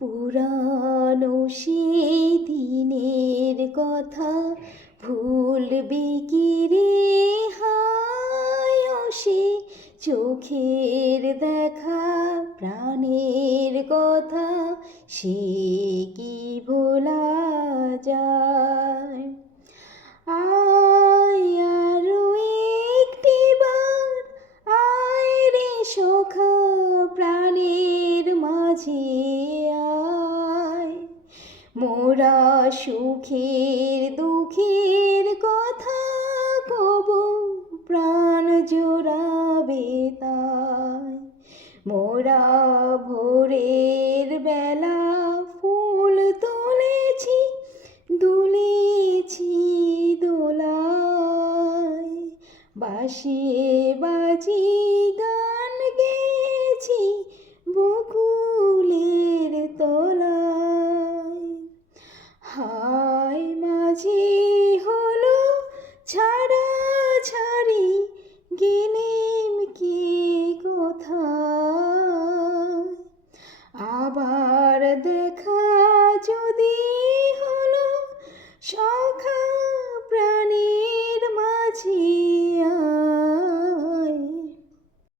পুরানো সেই দিনের কথা ভুলবে কি রে হায় ও সে চোখের দেখা প্রাণের কথা সে কি ভোলা যায়। আয় আরো একটিবার আয় রে সখা প্রাণের মাঝে আয়, মোরা সুখের দুঃখের কথা কব প্রাণ জোড়াবে তাই। মোরা ভোরের বেলা ফুল তুলেছি দুলেছি দোলায়, বাঁশি